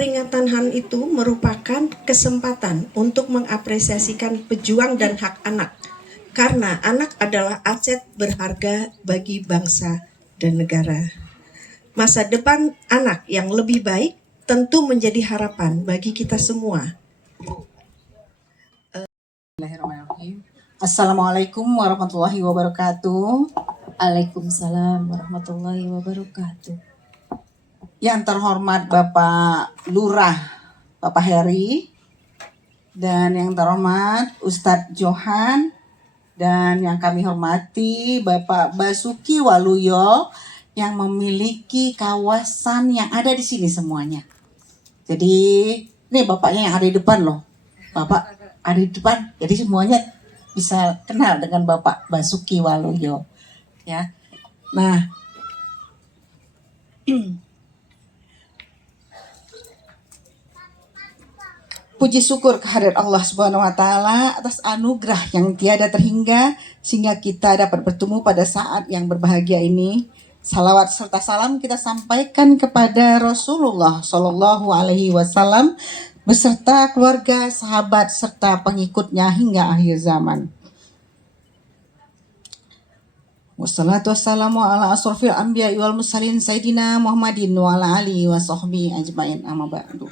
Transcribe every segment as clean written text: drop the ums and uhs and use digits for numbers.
Peringatan HAN itu merupakan kesempatan untuk mengapresiasikan pejuang dan hak anak, karena anak adalah aset berharga bagi bangsa dan negara. Masa depan anak yang lebih baik tentu menjadi harapan bagi kita semua. Assalamualaikum warahmatullahi wabarakatuh. Waalaikumsalam warahmatullahi wabarakatuh. Yang terhormat Bapak Lurah, Bapak Heri, dan yang terhormat Ustadz Johan, dan yang kami hormati Bapak Basuki Waluyo yang memiliki kawasan yang ada di sini semuanya. Jadi ini bapaknya yang ada di depan loh, Bapak ada di depan, jadi semuanya bisa kenal dengan Bapak Basuki Waluyo. Ya, nah, puji syukur kehadirat Allah Subhanahu wa taala atas anugerah yang tiada terhingga sehingga kita dapat bertemu pada saat yang berbahagia ini. Salawat serta salam kita sampaikan kepada Rasulullah Shallallahu alaihi wasallam beserta keluarga, sahabat serta pengikutnya hingga akhir zaman. Wassalatu wassalamu ala asrofil anbiya wal mursalin Sayyidina Muhammadin wa ala alihi wa sahbihi ajmain amma ba'du.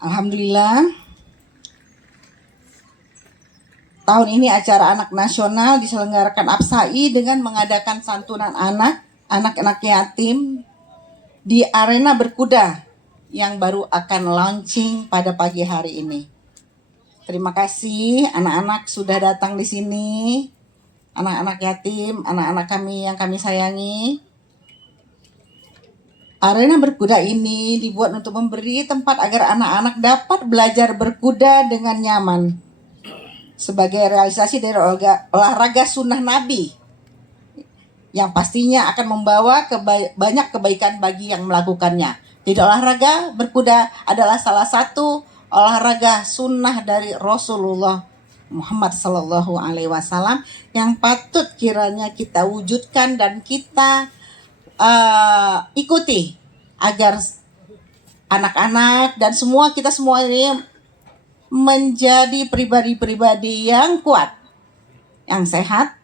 Alhamdulillah, tahun ini acara anak nasional diselenggarakan APSAI dengan mengadakan santunan anak-anak yatim di arena berkuda yang baru akan launching pada pagi hari ini. Terima kasih anak-anak sudah datang di sini, anak-anak yatim, anak-anak kami yang kami sayangi. Arena berkuda ini dibuat untuk memberi tempat agar anak-anak dapat belajar berkuda dengan nyaman sebagai realisasi dari olahraga sunnah Nabi yang pastinya akan membawa banyak kebaikan bagi yang melakukannya. Jadi olahraga berkuda adalah salah satu olahraga sunnah dari Rasulullah Muhammad Sallallahu Alaihi Wasallam yang patut kiranya kita wujudkan dan kita ikuti agar anak-anak dan kita semua ini menjadi pribadi-pribadi yang kuat, yang sehat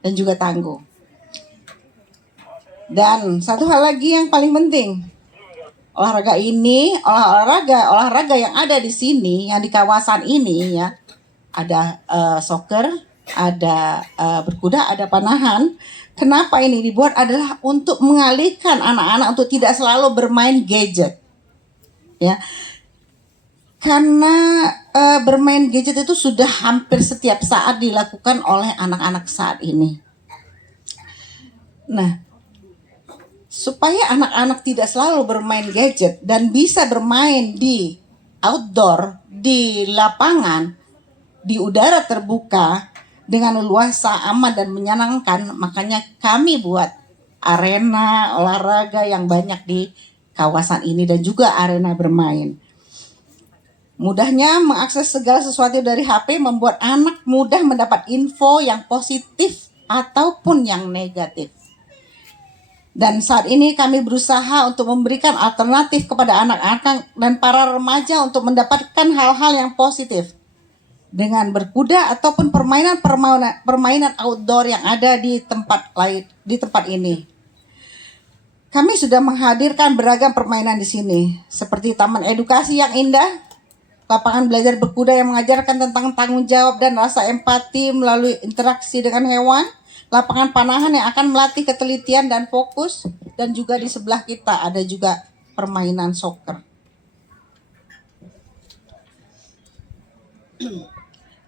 dan juga tangguh. Dan satu hal lagi yang paling penting, olahraga yang ada di sini, yang di kawasan ini ya, ada soccer, ada berkuda, ada panahan. Kenapa ini dibuat adalah untuk mengalihkan anak-anak untuk tidak selalu bermain gadget, ya. Karena bermain gadget itu sudah hampir setiap saat dilakukan oleh anak-anak saat ini. Nah, supaya anak-anak tidak selalu bermain gadget dan bisa bermain di outdoor, di lapangan, di udara terbuka dengan leluasa, aman dan menyenangkan, makanya kami buat arena olahraga yang banyak di kawasan ini dan juga arena bermain. Mudahnya mengakses segala sesuatu dari HP membuat anak mudah mendapat info yang positif ataupun yang negatif. Dan saat ini kami berusaha untuk memberikan alternatif kepada anak-anak dan para remaja untuk mendapatkan hal-hal yang positif dengan berkuda ataupun permainan outdoor yang ada di tempat ini. Kami sudah menghadirkan beragam permainan di sini, seperti taman edukasi yang indah, lapangan belajar berkuda yang mengajarkan tentang tanggung jawab dan rasa empati melalui interaksi dengan hewan, lapangan panahan yang akan melatih ketelitian dan fokus, dan juga di sebelah kita ada juga permainan soccer.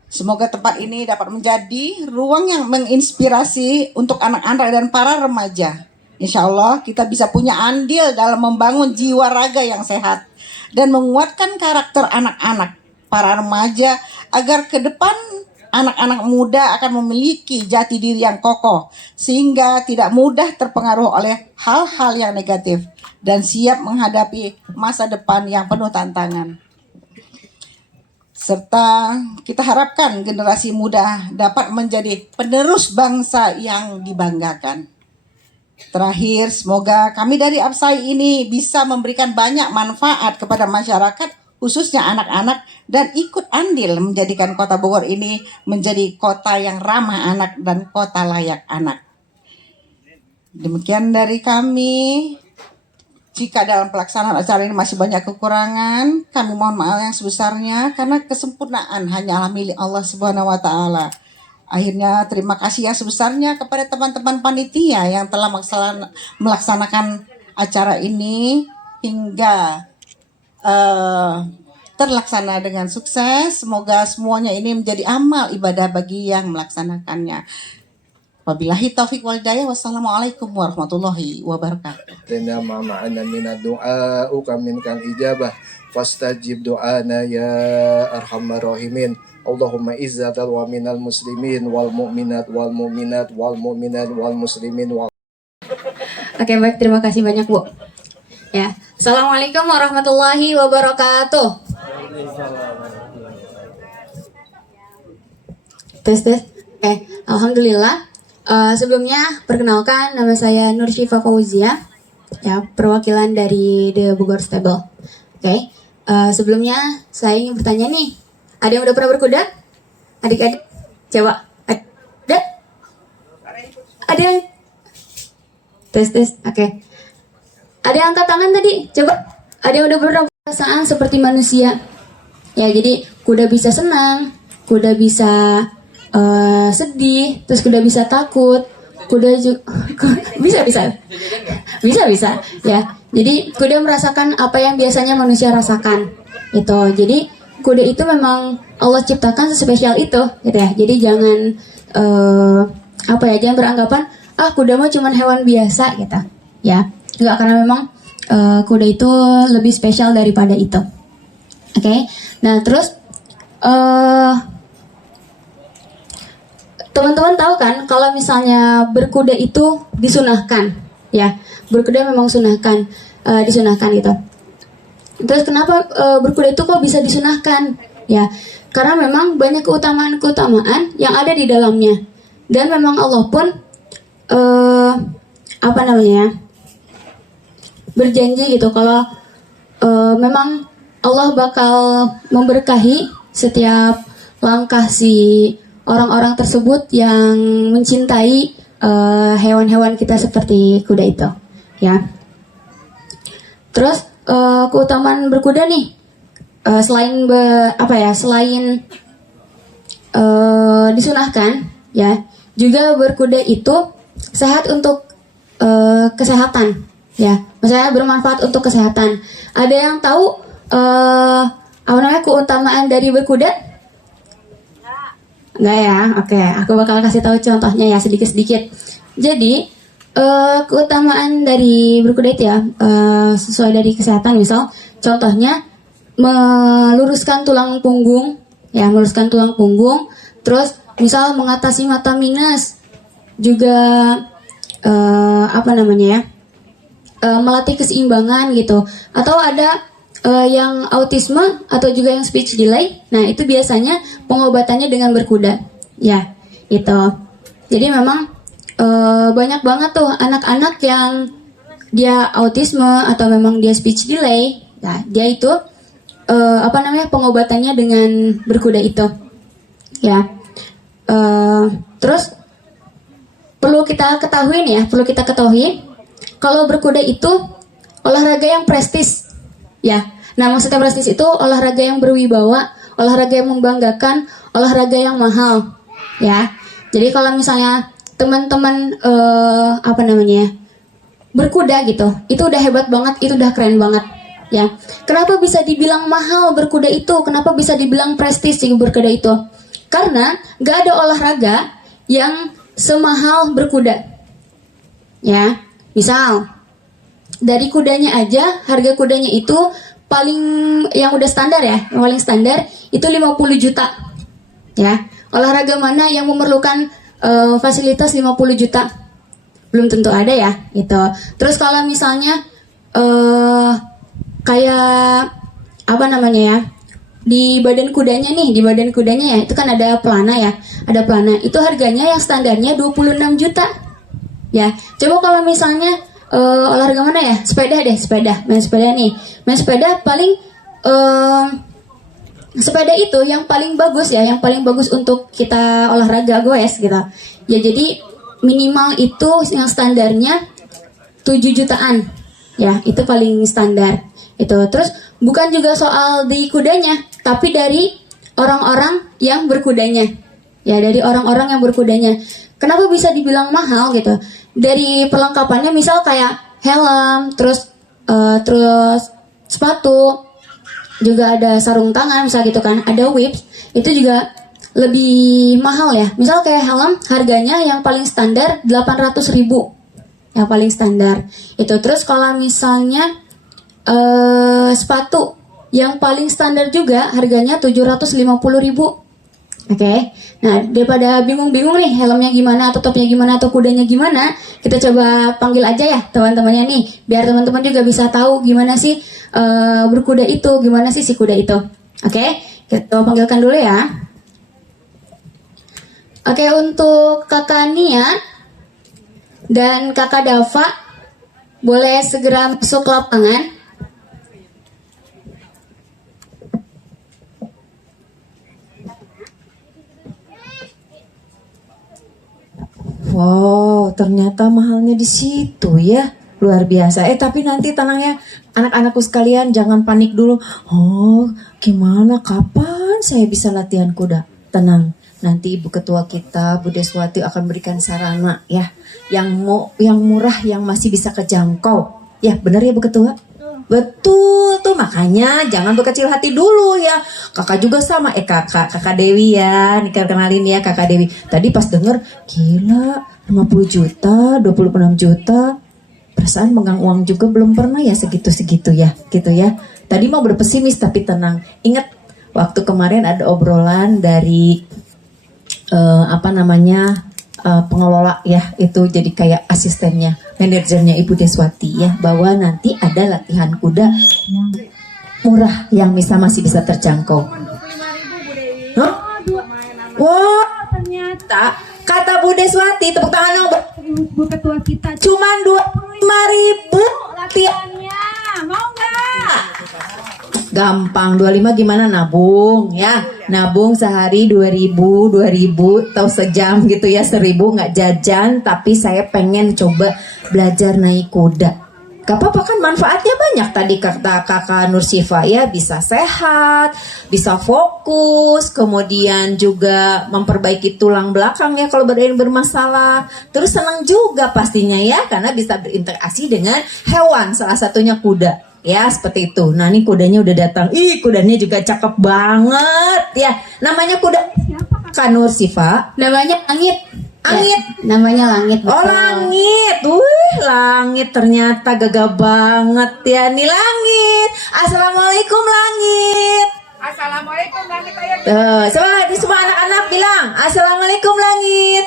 Semoga tempat ini dapat menjadi ruang yang menginspirasi untuk anak-anak dan para remaja. Insya Allah kita bisa punya andil dalam membangun jiwa raga yang sehat dan menguatkan karakter anak-anak, para remaja agar ke depan anak-anak muda akan memiliki jati diri yang kokoh sehingga tidak mudah terpengaruh oleh hal-hal yang negatif dan siap menghadapi masa depan yang penuh tantangan. Serta kita harapkan generasi muda dapat menjadi penerus bangsa yang dibanggakan. Terakhir, semoga kami dari Absai ini bisa memberikan banyak manfaat kepada masyarakat, khususnya anak-anak, dan ikut andil menjadikan Kota Bogor ini menjadi kota yang ramah anak dan kota layak anak. Demikian dari kami. Jika dalam pelaksanaan acara ini masih banyak kekurangan, kami mohon maaf yang sebesarnya karena kesempurnaan hanyalah milik Allah Subhanahu wa taala. Akhirnya terima kasih yang sebesarnya kepada teman-teman panitia yang telah melaksanakan acara ini hingga terlaksana dengan sukses. Semoga semuanya ini menjadi amal ibadah bagi yang melaksanakannya. Wabillahi taufiq wal hidayah. Wassalamualaikum warahmatullahi wabarakatuh. Lana ma ma'ana minad du'a ukaminkan ijabah fastajib doana ya arhamar rahimin. Allahumma izzatal wa minal muslimin wal mu'minat wal mu'minat wal mu'minat wal muslimin wal. Oke, baik, terima kasih banyak, Bu. Ya. Assalamualaikum warahmatullahi wabarakatuh. Tes. Alhamdulillah. Sebelumnya perkenalkan, nama saya Nur Syifa Fauzia, ya, perwakilan dari The Bogor Stable. Oke. Sebelumnya saya ingin bertanya nih, ada yang udah pernah berkuda? Adik-adik, coba. Ada? Ada yang? Tes. Oke. Ada yang angkat tangan tadi? Coba. Ada yang udah pernah perasaan seperti manusia? Ya, jadi kuda bisa senang, kuda bisa sedih, terus kuda bisa takut, kuda juga bisa ya. Jadi kuda merasakan apa yang biasanya manusia rasakan itu. Jadi kuda itu memang Allah ciptakan sespesial itu gitu ya. Jadi jangan jangan beranggapan kuda mah cuma hewan biasa gitu ya. Enggak, karena memang kuda itu lebih spesial daripada itu. Oke. Nah, terus teman-teman tahu kan kalau misalnya berkuda itu disunahkan, ya, berkuda memang disunahkan gitu. Terus kenapa berkuda itu kok bisa disunahkan? Ya, karena memang banyak keutamaan-keutamaan yang ada di dalamnya, dan memang Allah pun berjanji gitu kalau memang Allah bakal memberkahi setiap langkah si orang-orang tersebut yang mencintai hewan-hewan kita seperti kuda itu, ya. Terus keutamaan berkuda nih, selain disunahkan, ya, juga berkuda itu sehat untuk kesehatan, ya. Maksudnya bermanfaat untuk kesehatan. Ada yang tahu keutamaan dari berkuda? Enggak ya, oke. Aku bakal kasih tahu contohnya ya, sedikit-sedikit. Jadi, keutamaan dari berkuda itu ya, sesuai dari kesehatan, misal, contohnya, meluruskan tulang punggung, ya, meluruskan tulang punggung, terus, misal, mengatasi mata minus, juga, melatih keseimbangan gitu. Atau ada yang autisme atau juga yang speech delay, nah itu biasanya pengobatannya dengan berkuda, ya, itu. Jadi memang banyak banget tuh anak-anak yang dia autisme atau memang dia speech delay, nah dia itu pengobatannya dengan berkuda itu, ya. Terus perlu kita ketahui kalau berkuda itu olahraga yang prestis. Ya, nah maksudnya prestis itu olahraga yang berwibawa, olahraga yang membanggakan, olahraga yang mahal, ya. Jadi kalau misalnya teman-teman berkuda gitu, itu udah hebat banget, itu udah keren banget, ya. Kenapa bisa dibilang mahal berkuda itu? Kenapa bisa dibilang prestis berkuda itu? Karena gak ada olahraga yang semahal berkuda, ya. Misal dari kudanya aja, harga kudanya itu paling yang udah standar ya, yang paling standar itu 50 juta. Ya. Olahraga mana yang memerlukan fasilitas 50 juta? Belum tentu ada ya, gitu. Terus kalau misalnya di badan kudanya ya, itu kan ada pelana ya. Ada pelana. Itu harganya yang standarnya 26 juta. Ya, coba kalau misalnya olahraga mana ya? Sepeda deh, sepeda. Main sepeda nih. Main sepeda paling sepeda itu yang paling bagus ya, yang paling bagus untuk kita olahraga goes gitu. Ya jadi minimal itu yang standarnya 7 jutaan. Ya, itu paling standar. Itu terus bukan juga soal di kudanya, tapi dari orang-orang yang berkudanya. Ya, dari orang-orang yang berkudanya. Kenapa bisa dibilang mahal gitu? Dari perlengkapannya misal kayak helm, terus sepatu, juga ada sarung tangan misal gitu kan, ada whips, itu juga lebih mahal ya. Misal kayak helm harganya yang paling standar 800.000, yang paling standar itu. Terus kalau misalnya sepatu yang paling standar juga harganya 750.000. Oke. Nah, daripada bingung-bingung nih helmnya gimana atau topnya gimana atau kudanya gimana, kita coba panggil aja ya teman-temannya nih, biar teman-teman juga bisa tahu gimana sih berkuda itu, gimana sih si kuda itu. Oke, kita panggilkan dulu ya. Oke, untuk Kakak Nia dan Kakak Dava boleh segera masuk lapangan. Wow, ternyata mahalnya di situ ya. Luar biasa. Tapi nanti tenang ya, anak-anakku sekalian, jangan panik dulu. Oh, gimana? Kapan saya bisa latihan kuda? Tenang. Nanti Ibu Ketua kita, Bu Deswati akan berikan sarana ya, yang murah, yang masih bisa kejangkau. Ya, benar ya Bu Ketua? Betul tuh, makanya jangan berkecil hati dulu ya. Kakak juga sama, kakak Dewi ya, nih kenalin ya kakak Dewi. Tadi pas denger, gila 50 juta, 26 juta. Perasaan megang uang juga belum pernah ya segitu-segitu ya, gitu ya. Tadi mau berpesimis tapi tenang. Ingat waktu kemarin ada obrolan dari pengelola ya, itu jadi kayak asistennya, manajernya Ibu Deswati ya, bahwa nanti ada latihan kuda yang murah yang masih bisa terjangkau. Huh? Wah, ternyata kata Bu Deswati, tepuk tangan dong Bu Ketua kita, cuman 25.000 latihannya, mau nggak? Gampang, 25 gimana nabung ya, nabung sehari 2.000 atau sejam gitu ya, 1.000 nggak jajan, tapi saya pengen coba belajar naik kuda. Gak apa-apa kan, manfaatnya banyak tadi kata kakak Nur Syifa ya, bisa sehat, bisa fokus, kemudian juga memperbaiki tulang belakang ya kalau badan bermasalah. Terus senang juga pastinya ya, karena bisa berinteraksi dengan hewan, salah satunya kuda. Ya seperti itu. Nah ini kudanya udah datang. Ih, kudanya juga cakep banget ya. Namanya kuda siapa Kak Nur Syifa? Namanya Langit. Langit. Ya, namanya Langit. Betul. Oh Langit. Langit ternyata gagah banget ya nih Langit. Assalamualaikum Langit. Assalamualaikum Langit. Semua anak-anak bilang Assalamualaikum Langit.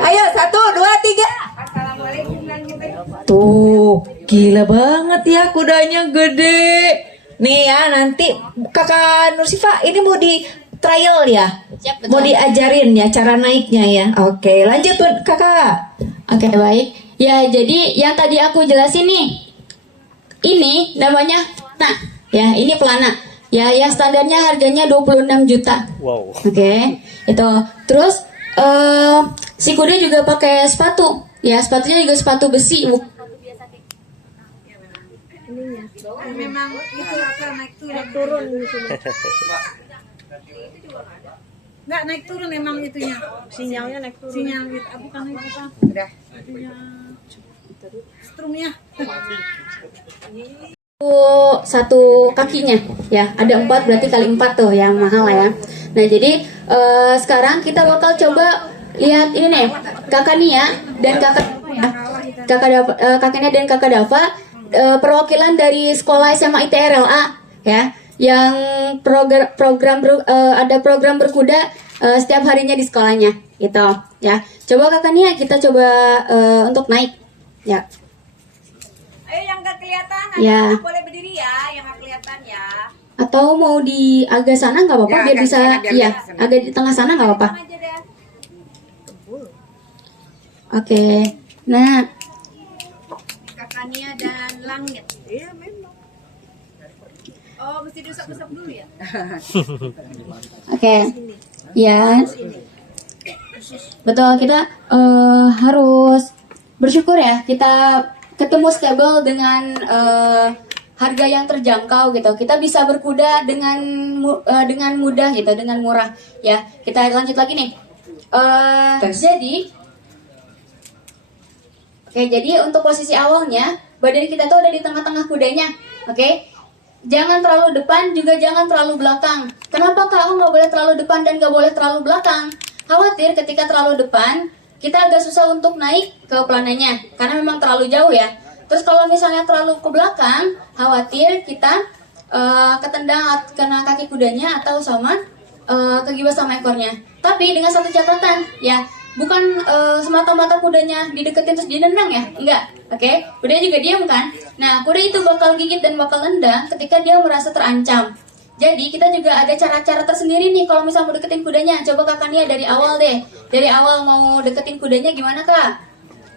Ayo 1, 2, 3. Assalamualaikum Langit. Tuh, gila banget ya kudanya, gede. Nih ya, nanti kakak Nur Syifa ini mau di trial ya? Siap, betul. Mau diajarin ya cara naiknya ya? Oke, lanjut kakak. Oke, baik. Ya, jadi yang tadi aku jelasin nih, ini namanya pelana. Ya, ini pelana. Ya, yang standarnya harganya 26 juta. Wow. Oke, itu. Terus si kuda juga pakai sepatu. Ya, sepatunya juga sepatu besi. Memang itu apa naik turun Enggak naik turun emang itunya. Sinyalnya naik turun. Sinyal itu bukan naik apa? Udah. Strumnya. Satu kakinya ya, ada 4 berarti kali 4 tuh yang mahal ya. Nah jadi sekarang kita bakal coba lihat ini nih, kakak Nia dan kakak Nia dan kakak Dava, perwakilan dari sekolah SMA ITRLA ya, yang ada program berkuda setiap harinya di sekolahnya gitu ya. Coba kakak Nia kita coba untuk naik ya. Ayo yang nggak kelihatan, Ya. boleh berdiri ya, yang nggak kelihatan ya. Atau mau di agak sana nggak apa-apa, Ya, biar agak bisa sana, biar iya bisa sana. agak di tengah sana nggak apa-apa. Aja deh. Oke. Nah, Kakania dan langit. Iya memang. Oh, mesti diusap-usap dulu ya? oke. Ya. Betul, kita harus bersyukur ya kita ketemu stable dengan harga yang terjangkau gitu. Kita bisa berkuda dengan mudah gitu, dengan murah ya. Kita lanjut lagi nih. Jadi untuk posisi awalnya badan kita tuh ada di tengah-tengah kudanya. Oke. Jangan terlalu depan juga jangan terlalu belakang. Kenapa Kak? Aku nggak boleh terlalu depan dan nggak boleh terlalu belakang? Khawatir ketika terlalu depan kita agak susah untuk naik ke plananya karena memang terlalu jauh ya. Terus kalau misalnya terlalu ke belakang, khawatir kita ketendang kena kaki kudanya atau sama kegibas sama ekornya. Tapi dengan satu catatan ya, bukan semata-mata kudanya dideketin terus dinendang ya, enggak. Oke, kuda juga diam kan. Nah, kuda itu bakal gigit dan bakal nendang ketika dia merasa terancam. Jadi kita juga ada cara-cara tersendiri nih kalau misalnya mau deketin kudanya. Coba Kakaknya dari awal deh. Dari awal mau deketin kudanya gimana Kak?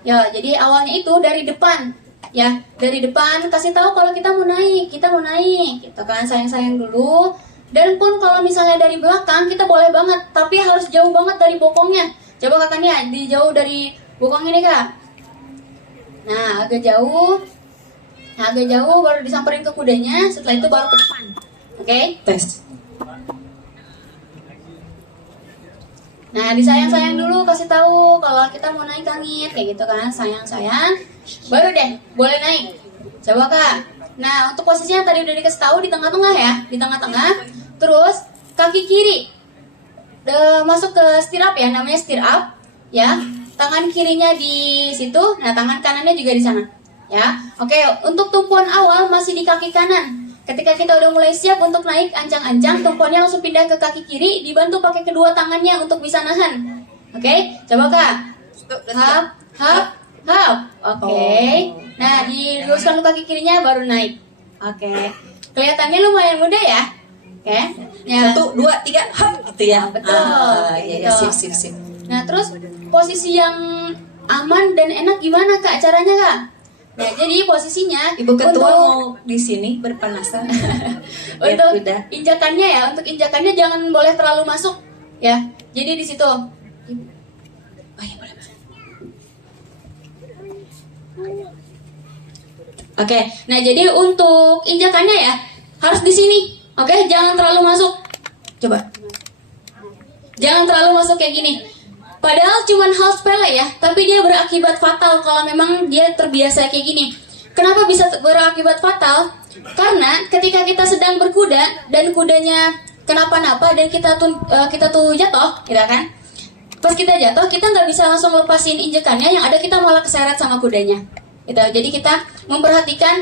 Ya, jadi awalnya itu dari depan. Ya, dari depan kasih tahu kalau kita mau naik, gitu kan, sayang-sayang dulu. Dan pun kalau misalnya dari belakang kita boleh banget, tapi harus jauh banget dari bokongnya. Coba Kakaknya dijauh dari bokong ini Kak. Nah, agak jauh baru disamperin ke kudanya, setelah itu baru ke depan. Oke? Tes. Nah, disayang-sayang dulu, kasih tahu kalau kita mau naik langit kayak gitu kan, sayang-sayang. Baru deh boleh naik. Coba Kak. Nah, untuk posisinya tadi udah dikasih tahu di tengah-tengah ya, di tengah-tengah. Terus kaki kiri masuk ke stirrup ya, namanya stirrup ya. Tangan kirinya di situ, nah tangan kanannya juga di sana. Ya, oke. Untuk tumpuan awal masih di kaki kanan. Ketika kita udah mulai siap untuk naik ancang-ancang, tumpuannya langsung pindah ke kaki kiri, dibantu pakai kedua tangannya untuk bisa nahan. Oke, coba Kak. Hap. Oke. Nah, diluruskan ke kaki kirinya baru naik. Oke. Kelihatannya lumayan mudah ya. Oke. Ya. 1, 2, 3, hap gitu ya. Betul. Iya, Gitu. sip. Nah, terus posisi yang aman dan enak gimana Kak caranya Kak? Nah, jadi posisinya Ibu ketua untuk mau di sini berpanasan. untuk Kuda. injakannya ya, untuk injakannya jangan boleh terlalu masuk ya. Jadi di situ. Oh ya, boleh. Oke. Nah, jadi untuk injakannya ya harus di sini. Oke, jangan terlalu masuk. Coba. Jangan terlalu masuk kayak gini. Padahal cuman hal sepele ya, tapi dia berakibat fatal kalau memang dia terbiasa kayak gini. Kenapa bisa berakibat fatal? Karena ketika kita sedang berkuda dan kudanya kenapa-napa dan kita tuh jatuh, gitu kan? Pas kita jatuh, kita nggak bisa langsung lepasin injekannya, yang ada kita malah keseret sama kudanya. Gitu. Jadi kita memperhatikan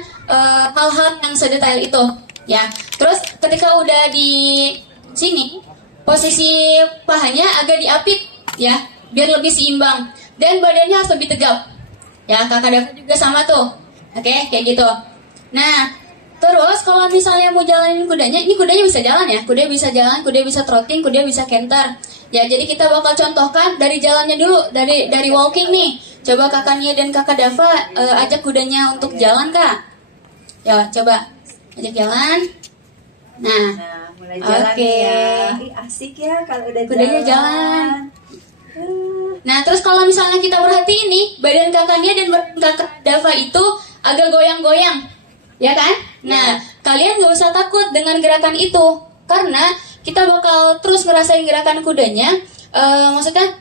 hal-hal yang sedetail itu, ya. Terus ketika udah di sini, posisi pahanya agak diapit, ya, biar lebih seimbang dan badannya harus lebih tegap. Ya, Kakak Dava juga sama tuh. Oke, kayak gitu. Nah, terus kalau misalnya mau jalanin kudanya, ini kudanya bisa jalan ya. Kuda bisa jalan, kuda bisa trotting, kuda bisa canter. Ya, jadi kita bakal contohkan dari jalannya dulu, dari walking nih. Coba Kakaknya dan Kakak Dava ajak kudanya untuk jalan, Kak. Ya, coba ajak jalan. Nah, Mulai jalan Oke. ya. Ih, asik ya kalau udah kudanya jalan. Nah, terus kalau misalnya kita perhatiin nih, badan Kakaknya dan badan Kakak Dava itu agak goyang-goyang, ya kan? Nah, kalian gak usah takut dengan gerakan itu, karena kita bakal terus ngerasain gerakan kudanya. Maksudnya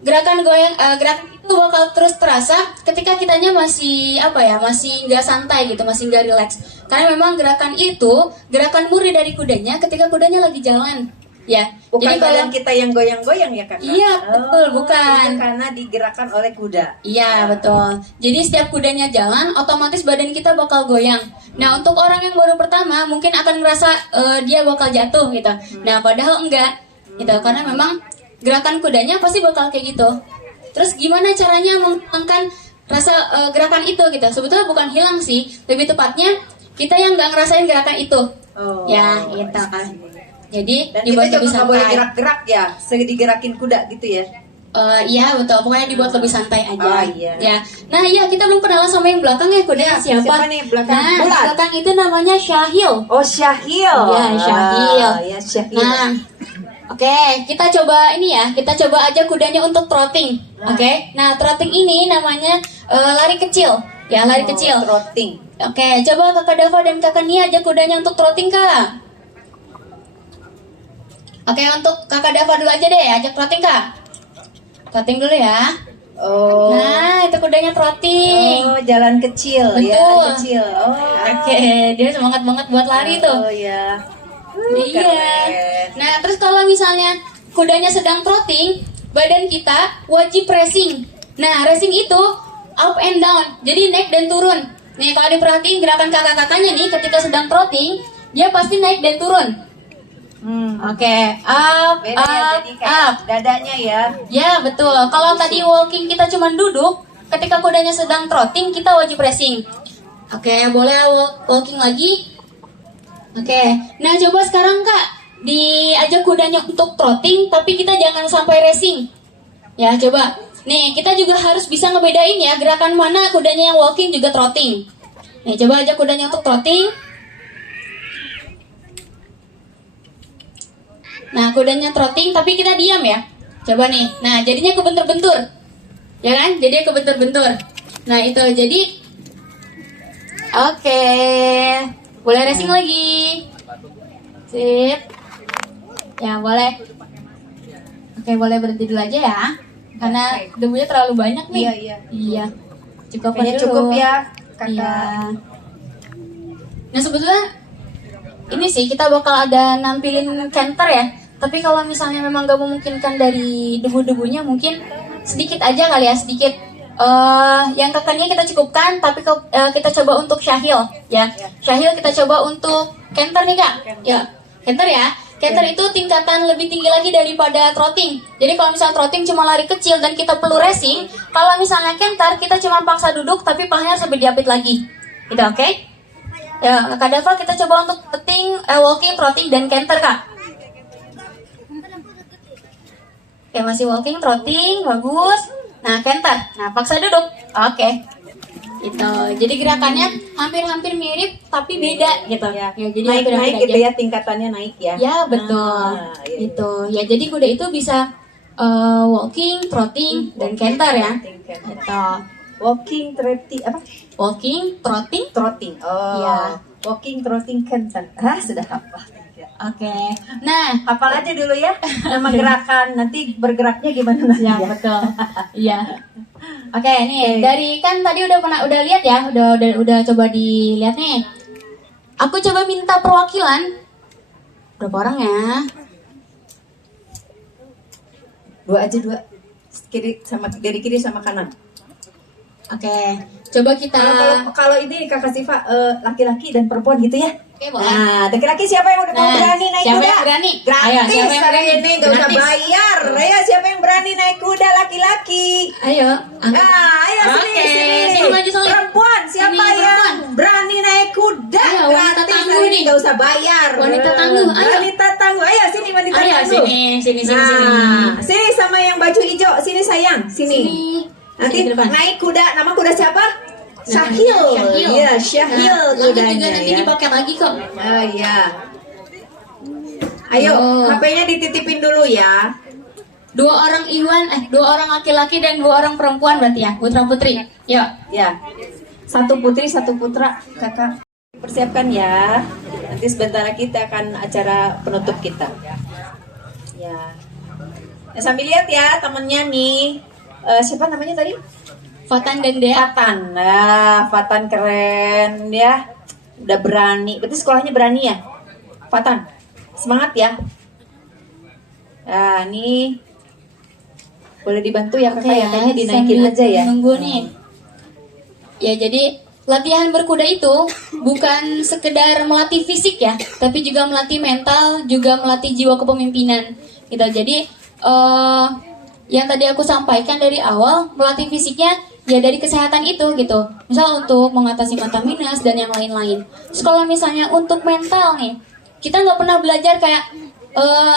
gerakan itu bakal terus terasa ketika kitanya masih masih nggak santai gitu, masih nggak rileks. Karena memang gerakan itu gerakan murni dari kudanya ketika kudanya lagi jalan. Ya, Bukan jadi badan kita yang goyang-goyang ya Kakak? Iya, betul, bukan. Itu karena digerakkan oleh kuda. Iya, betul. Jadi setiap kudanya jalan, otomatis badan kita bakal goyang. Nah, untuk orang yang baru pertama mungkin akan ngerasa dia bakal jatuh gitu. Nah, padahal enggak gitu, karena memang gerakan kudanya pasti bakal kayak gitu. Terus gimana caranya menghilangkan rasa gerakan itu gitu? Sebetulnya bukan hilang sih, lebih tepatnya kita yang nggak ngerasain gerakan itu. Oh, Ya, gitu kan. Jadi Dan kita dibuat juga lebih nggak boleh santai. gerak-gerak ya, digerakin kuda gitu ya. Iya betul, pokoknya dibuat lebih santai aja. Oh, iya. Ya. Nah iya, kita belum kenalan sama yang belakang ya, kudanya siapa? Siapa nih belakang? Nah, yang Bulan. belakang itu namanya Syahil. Oh, Syahil. Iya, Syahil. Ya, Syahil. Nah, oke, kita coba ini ya, kita coba aja kudanya untuk trotting. Oke, nah trotting ini namanya lari kecil, ya lari kecil. Trotting. Oke, coba Kakak Dava dan Kakak Nia ajak kudanya untuk trotting, Kak. Oke, untuk Kakak Dava dulu aja deh, ajak trotting, Kak. Trotting dulu ya. Oh. Nah, itu kudanya trotting. Oh, jalan kecil. Betul. Ya, jalan kecil. Oh. Oke, dia semangat banget buat lari tuh. Oh, ya. Iya. Keren. Nah, terus kalau misalnya kudanya sedang trotting, badan kita wajib racing. Nah, racing itu up and down, jadi naik dan turun. Nih, kalau diperhatiin gerakan kakak-kakaknya nih, ketika sedang trotting, dia pasti naik dan turun. Oke, up, Beda ya, up, jadi up. kayak dadanya ya. Ya, betul. Kalau tadi walking kita cuma duduk, ketika kudanya sedang trotting, kita wajib racing. Oke, boleh walking lagi. Oke, nah coba sekarang Kak, diajak kudanya untuk trotting, tapi kita jangan sampai racing. Ya, coba. Nih, kita juga harus bisa ngebedain ya, gerakan mana kudanya yang walking juga trotting. Nih, coba ajak kudanya untuk trotting. Nah, kudanya trotting, tapi kita diam ya. Coba nih, nah jadinya kebentur-bentur. Ya kan, jadinya kebentur-bentur. Nah, itu jadi. Oke. Boleh racing lagi. Sip. Ya, boleh. Oke, boleh berhenti dulu aja ya. Karena debunya terlalu banyak nih. Iya. Iya. Cukup Kayaknya dulu. cukup ya, Kakak. Iya. Nah, sebetulnya ini sih kita bakal ada nampilin canter ya. Tapi kalau misalnya memang gak memungkinkan dari debu-debunya, mungkin sedikit aja kali ya, sedikit. Yang kakaknya kita cukupkan, tapi kita coba untuk Syahil ya. Syahil kita coba untuk canter nih Kak. Ya, canter ya. Canter itu tingkatan lebih tinggi lagi daripada trotting. Jadi kalau misalnya trotting cuma lari kecil dan kita perlu racing, kalau misalnya canter kita cuma paksa duduk tapi pahanya harus lebih diapit lagi. Gitu, oke? Ya, Kak Dava kita coba untuk walking, trotting, dan canter Kak. Oke, masih walking, trotting, bagus. Nah, canter. Nah, paksa duduk. Oke. Gitu. Jadi gerakannya hampir-hampir mirip tapi beda gitu. Ya, jadi naik hampir-hampir gitu aja. ya, tingkatannya naik ya. Ya, betul. Iya. Itu. Ya, jadi kuda itu bisa walking, trotting, dan canter ya. Gitu. Walking, trotting, apa? Walking, trotting. Trotting. Oh. Iya. Walking, trotting, canter. Sudah hafal. Oke. Nah, Hafal aja dulu ya nama gerakan. Nanti bergeraknya gimana nanti ya ya. betul. Iya. Oke, nih dari kan tadi udah lihat ya, udah coba dilihat nih. Aku coba minta perwakilan. Berapa orang ya? Dua aja, dua. Dari kiri sama kanan. Oke, coba kita. Kalau ini Kakak Siva laki-laki dan perempuan gitu ya. Oke, boleh. Nah, laki-laki siapa yang udah mau Nah, berani naik siapa kuda? yang berani? Gratis Ayo, siapa yang hari berani? ini, gak usah Gratis. bayar. Ayo, siapa yang berani naik kuda laki-laki? Ayo. Nah, ayo sini, Oke, sini maju soalnya. Perempuan, siapa Sini, yang perempuan. berani naik kuda? Ayo, wanita Gratis tangguh hari ini, nih. gak usah bayar. Wanita tangguh, ayo. Wanita tangguh, ayo sini wanita Ayo tangguh. sini. Nah, sini sama yang baju hijau, sini sayang, sini. Nanti Sini ke depan. naik kuda, nama kuda siapa? Namanya Syahil. Syahil. Iya, Syahil Nah, langit kudanya juga nanti ya. dipakai lagi kok. Oh iya. Ayo, Oh. HP-nya dititipin dulu ya. Dua orang laki-laki dan 2 orang perempuan berarti ya, putra putri. Yuk. Ya. Satu putri, satu putra, Kakak. Persiapkan ya. Nanti sebentar lagi kita akan acara penutup kita. Ya. Nah, sambil lihat ya temennya nih. Siapa namanya tadi? Fatan dan Dea. Fatan. Nah, Fatan keren ya. Udah berani. Berarti sekolahnya berani ya? Fatan. Semangat ya. Nah, nih. Boleh dibantu ya Kakak ya? Kayaknya dinaikin sambil aja ya. Nunggu nih. Ya, jadi latihan berkuda itu bukan sekedar melatih fisik ya, tapi juga melatih mental, juga melatih jiwa kepemimpinan. Gitu. Jadi yang tadi aku sampaikan dari awal, melatih fisiknya ya dari kesehatan itu gitu. Misal untuk mengatasi mata minus dan yang lain-lain. Terus kalau misalnya untuk mental nih, kita nggak pernah belajar kayak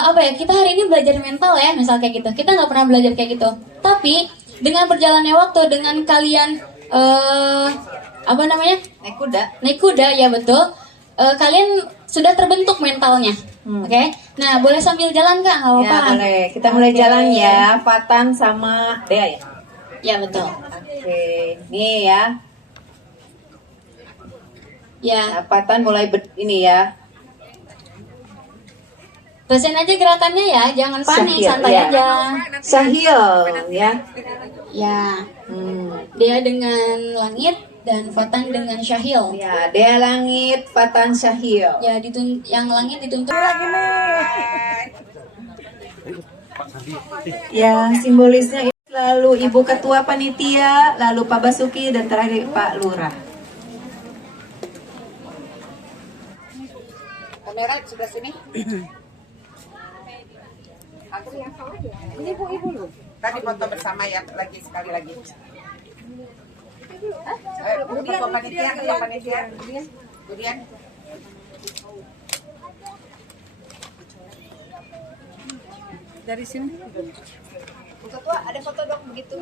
apa ya, kita hari ini belajar mental ya, misal kayak gitu. Kita nggak pernah belajar kayak gitu. Tapi dengan berjalannya waktu, dengan kalian apa namanya, naik kuda ya betul. Kalian sudah terbentuk mentalnya. Oke. Nah, boleh sambil jalan Kak, nggak apa-apa. Ya boleh, kita mulai jalan ya, Fatan sama Dea ya. Ya betul. Oke, nih ya. Ya, Nah, Fatan mulai ini ya. rasain aja gerakannya ya, jangan panik, Syahil, santai ya. aja. Syahil ya. Ya, dia dengan langit dan Fatan dengan Syahil. Ya, Dea langit, Fatan Syahil. Ya, yang langit dituntut. Ya, simbolisnya itu lalu Ibu Ketua Panitia, lalu Pak Basuki, dan terakhir Pak Lurah. Kamera sebelah sini. Ini ibu lu. Tadi foto bersama ya, lagi sekali lagi. Ketua panitia. Kemudian. Dari sini. Ketua ada foto dong begitu.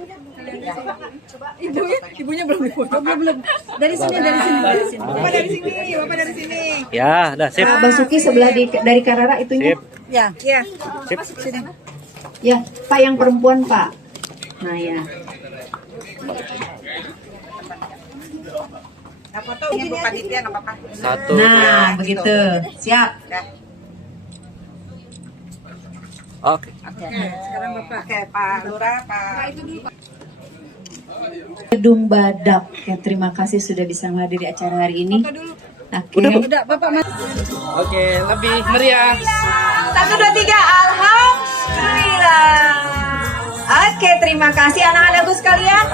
Ibunya belum difoto, belum. Dari sini. Bapak dari sini. Ya, udah sip. Pak Basuki sebelah dari Karara itunya. Sip. Ya. Sip. Ya, Pak yang perempuan Pak. Nah ya. Nah, foto ibu panitia nggak apa-apa. Satu. Nah, begitu. Siap. Oke. Sekarang Bapak. Oke, Pak Lurah, Pak. Gedung Badak. Ya, terima kasih sudah bisa menghadiri acara hari ini. Oke. Udah Bapak. Oke, lebih meriah. 1, 2, 3, alhamdulillah. Oke, terima kasih anak-anakku sekalian.